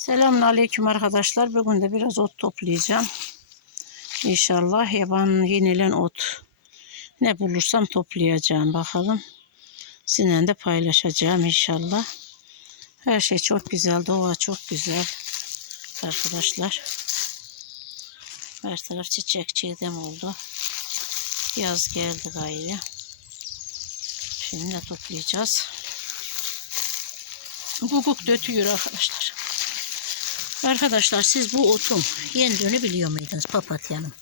Selamun Aleyküm arkadaşlar. Bugün de biraz ot toplayacağım. İnşallah yaban yenilen ot. Ne bulursam toplayacağım bakalım. Sizinle de paylaşacağım inşallah. Her şey çok güzel. Doğa çok güzel. Arkadaşlar. Her taraf çiçek çiğdem oldu. Yaz geldi gayrı. Şimdi ne toplayacağız? Guguk dötüyor arkadaşlar. Arkadaşlar siz bu otun yendüğünü biliyor muydunuz papatyanın?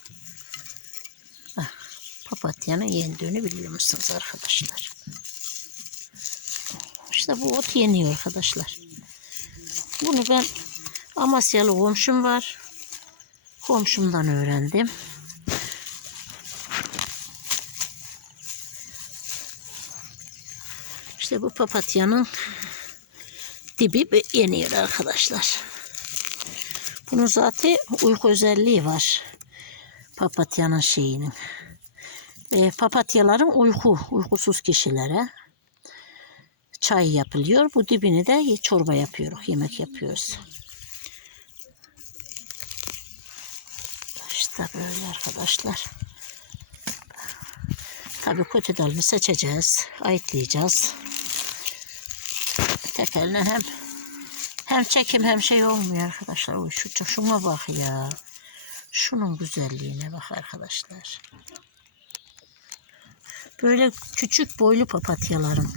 Bak, papatyanın yendüğünü biliyor musunuz arkadaşlar? İşte bu ot yeniyor arkadaşlar. Bunu ben Amasyalı komşum var. Komşumdan öğrendim. İşte bu papatyanın dibi yeniyor arkadaşlar. Bunun zaten uyku özelliği var. Papatyanın şeyinin. E, papatyaların uyku, uykusuz kişilere çay yapılıyor. Bu dibini de çorba yapıyoruz, yemek yapıyoruz. İşte böyle arkadaşlar. Tabii kötü dalını seçeceğiz, ayıtlayacağız. Tek eline hem hem çekim hem şey olmuyor arkadaşlar. Oy şu şuna bak ya. Şunun güzelliğine bak arkadaşlar. Böyle küçük boylu papatyaların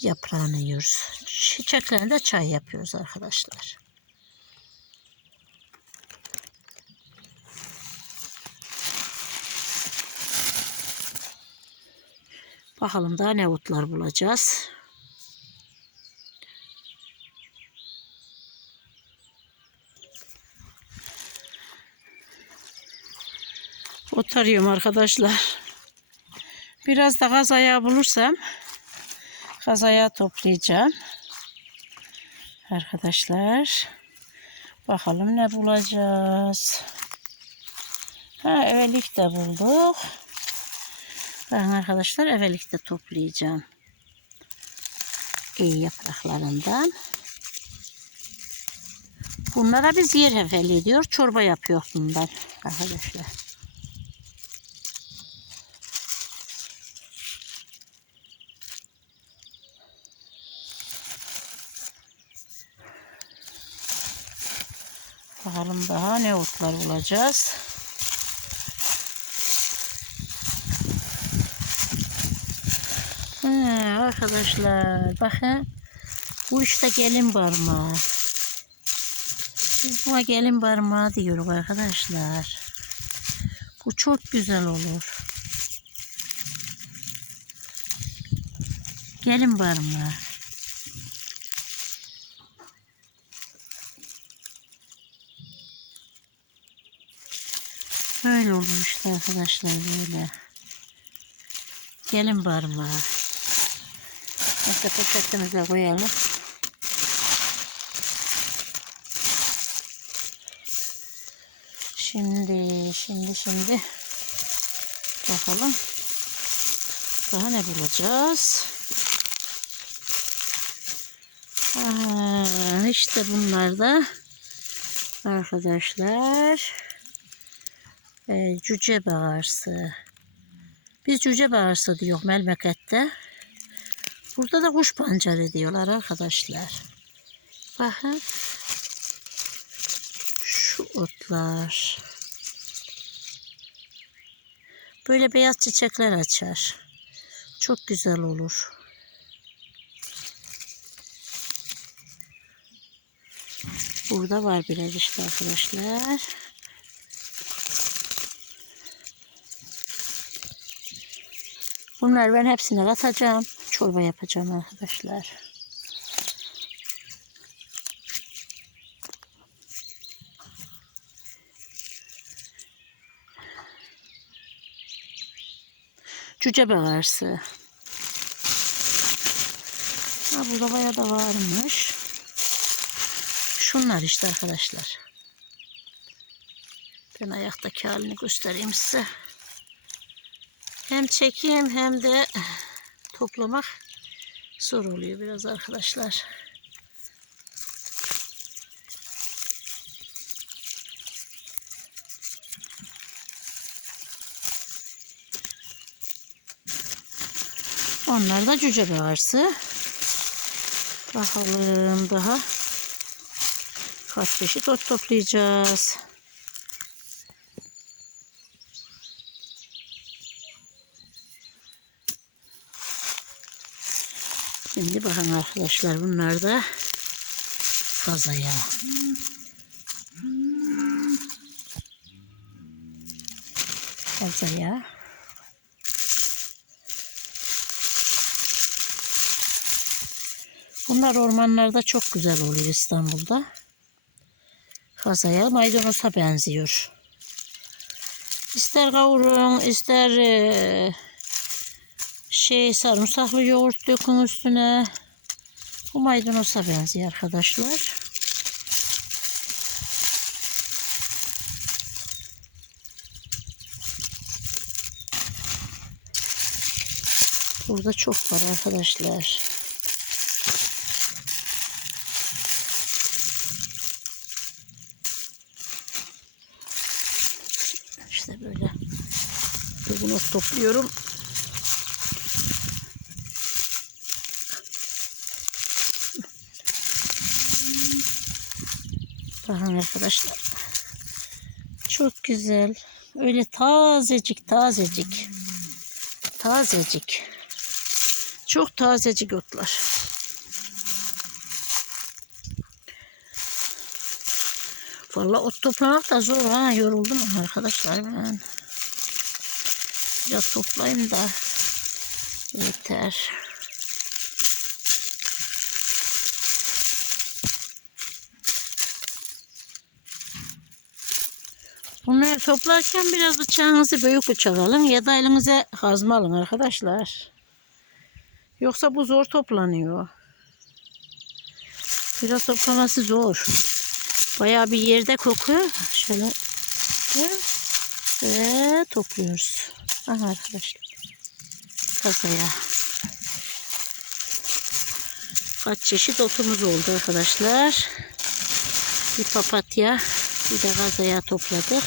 yaprağını yiyoruz. Çiçeklerinde çay yapıyoruz arkadaşlar. Bakalım daha ne otlar bulacağız. Ot arıyorum arkadaşlar. Biraz da gaz ayağı bulursam gaz ayağı toplayacağım. Arkadaşlar. Bakalım ne bulacağız. Ha evelik de bulduk. Ben arkadaşlar evelik de toplayacağım. İyi yapraklarından. Bunlara biz yer evveli diyor. Çorba yapıyor bundan arkadaşlar. Bakalım daha ne otlar bulacağız. He, arkadaşlar bakın bu işte gelin parmağı. Biz buna gelin parmağı diyoruz arkadaşlar. Bu çok güzel olur. Gelin parmağı. Olur işte arkadaşlar böyle. Gelin parmağı. Neyse poşetimize koyalım. Şimdi, şimdi, şimdi bakalım daha ne bulacağız? Aa, işte bunlar da arkadaşlar e, cüce bağırsı. Biz cüce bağırsı diyor memlekette. Burada da kuş pancarı diyorlar arkadaşlar. Bakın. Şu otlar. Böyle beyaz çiçekler açar. Çok güzel olur. Burada var biraz işte arkadaşlar. Bunlar ben hepsine katacağım. Çorba yapacağım arkadaşlar. Cüce bağırsı. Ha, burada bayağı da varmış. Şunlar işte arkadaşlar. Ben ayaktaki halini göstereyim size. Hem çekeyim hem de toplamak Zor oluyor biraz arkadaşlar. Onlar da cüce bağırsı. Bakalım daha kaç çeşit ot toplayacağız. Şimdi bakın arkadaşlar bunlar da fazaya. Fazaya. Bunlar ormanlarda çok güzel oluyor İstanbul'da. Fazaya maydanoza benziyor. İster kavurun, ister eee, şey sarımsaklı yoğurt dökün üstüne. Bu maydanoza benziyor arkadaşlar. Burada çok var arkadaşlar. İşte böyle. Bunu topluyorum. Bakın arkadaşlar. Çok güzel. Öyle tazecik tazecik. Tazecik. Çok tazecik otlar. Vallahi ot toplamak da zor ha. Yoruldum arkadaşlar ben. Biraz toplayayım da yeter. Bunları toplarken biraz bıçağınızı büyük bıçak alın ya da elinize kazma alın arkadaşlar. Yoksa bu zor toplanıyor. Biraz toplaması zor. Bayağı bir yerde kokuyor. Şöyle ve topluyoruz. Aha arkadaşlar. Kazaya. Kaç çeşit otumuz oldu arkadaşlar. Bir papatya, bir de gazaya topladık.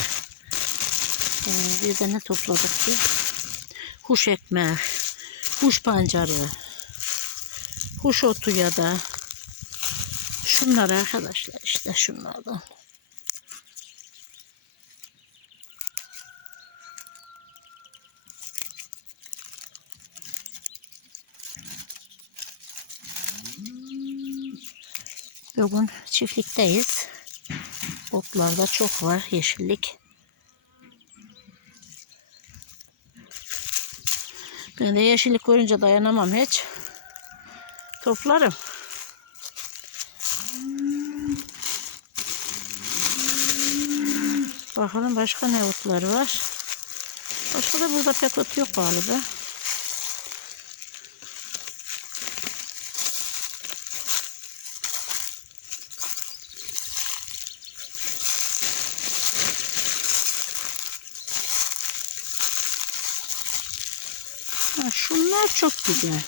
Ee, bir de ne topladık ki? Kuş ekmeği, kuş pancarı, kuş otu ya da şunlar arkadaşlar işte şunlardan. Bugün çiftlikteyiz. Otlarda çok var yeşillik. Ben de yeşillik görünce dayanamam hiç. Toplarım. Bakalım başka ne otlar var. Başka da burada pek ot yok galiba. Ha, şunlar çok güzel.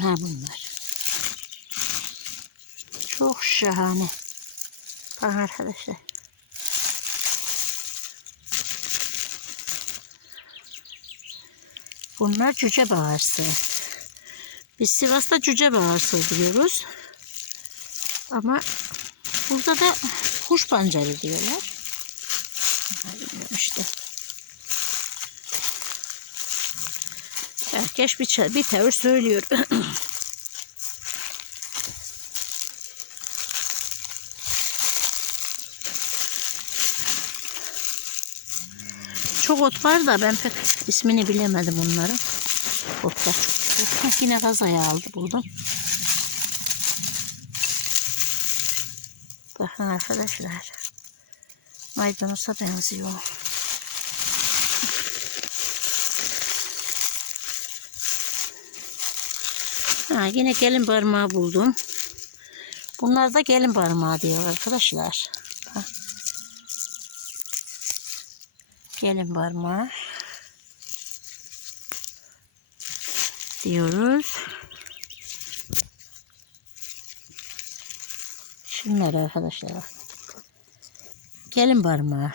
Ha bunlar. Çok şahane. Bak arkadaşlar. Bunlar cüce bağırsı. Biz Sivas'ta cüce bağırsı diyoruz. Ama burada da kuş pancarı diyorlar. İşte. Herkes bir, bir tavır söylüyor. çok ot var da ben pek ismini bilemedim onların. Otlar çok. Bak yine gazaya aldı buldum. Bakın arkadaşlar. Maydanoza benziyor. Ha, yine gelin parmağı buldum. Bunlar da gelin parmağı diyor arkadaşlar. Ha. Gelin parmağı diyoruz. Şunlar arkadaşlar. Gelin parmağı.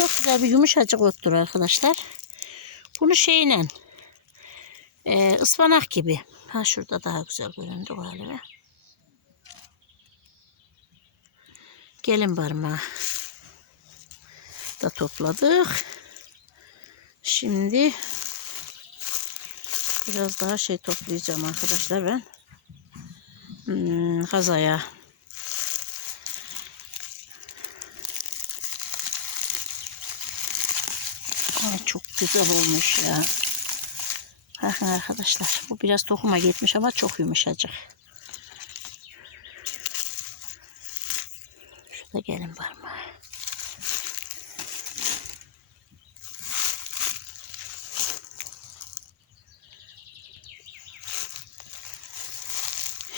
Çok güzel bir yumuşacık ottur arkadaşlar. Bunu şeyle e, ıspanak gibi. Ha şurada daha güzel göründü galiba. Gelin parmağı da topladık. Şimdi biraz daha şey toplayacağım arkadaşlar ben. Hmm, kazaya. Ay, çok güzel olmuş ya. Bakın arkadaşlar bu biraz tohuma gitmiş ama çok yumuşacık. Şurada gelin parmağı.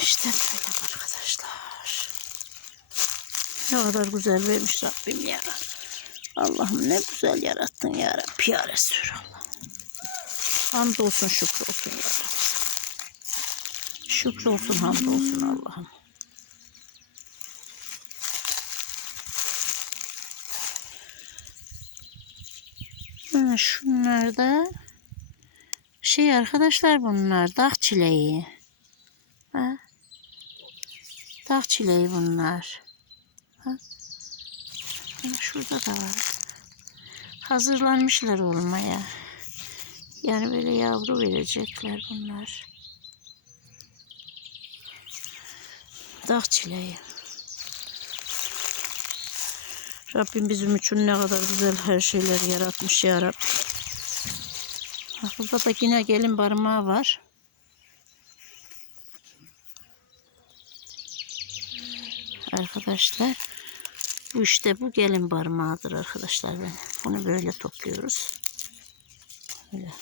İşte böyle arkadaşlar. Ne kadar güzel vermiş Rabbim ya. Allah'ım ne güzel yarattın ya Rabbi ya Resulallah. Hamdolsun şükür olsun ya Rabbi. Şükür olsun hamdolsun Allah'ım. Şunlar da şey arkadaşlar bunlar dağ çileği. Ha? Dağ çileği bunlar. Ha? Ha, Şurada da var. Hazırlanmışlar olmaya. Yani böyle yavru verecekler bunlar. Dağ çileği. Rabbim bizim için ne kadar güzel her şeyler yaratmış ya Rabbi. Bak Burada da yine gelin parmağı var. Arkadaşlar bu işte bu gelin parmağıdır arkadaşlar. Ben bunu böyle topluyoruz. Böyle.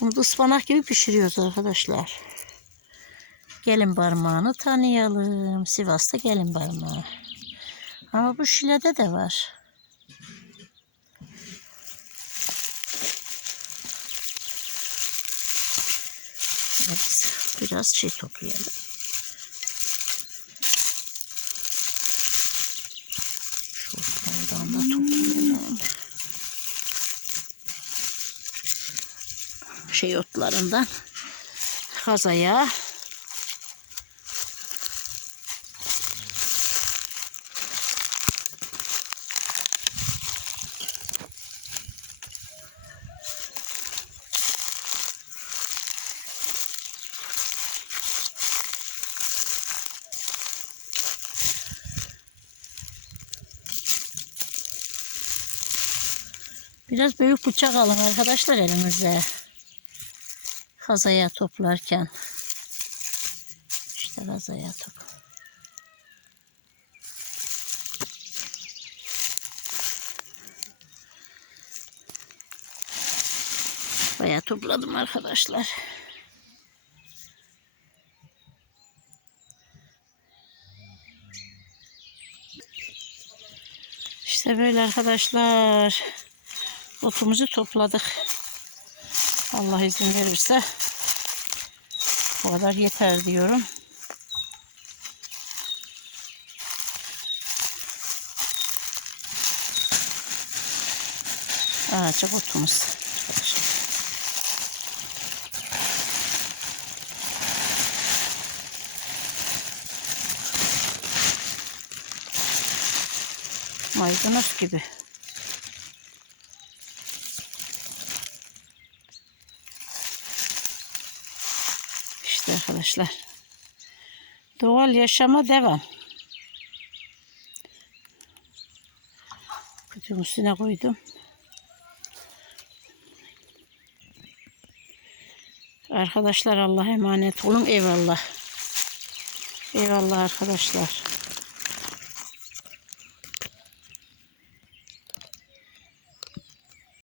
Bunu da ıspanak gibi pişiriyoruz arkadaşlar. Gelin parmağını tanıyalım. Sivas'ta gelin parmağı. Ama bu Şile'de de var. Biraz şey toplayalım. Şu otlardan da toplayalım. Şey otlarından kazaya Biraz büyük bıçak alın arkadaşlar elinize. Kazaya toplarken. İşte kazaya top. Bayağı topladım arkadaşlar. İşte böyle arkadaşlar. Otumuzu topladık. Allah izin verirse bu kadar yeter diyorum. Ağaca otumuz. Maydanoz gibi. İşte arkadaşlar. Doğal yaşama devam. Kutunun üstüne koydum. Arkadaşlar Allah'a emanet olun. Eyvallah. Eyvallah arkadaşlar.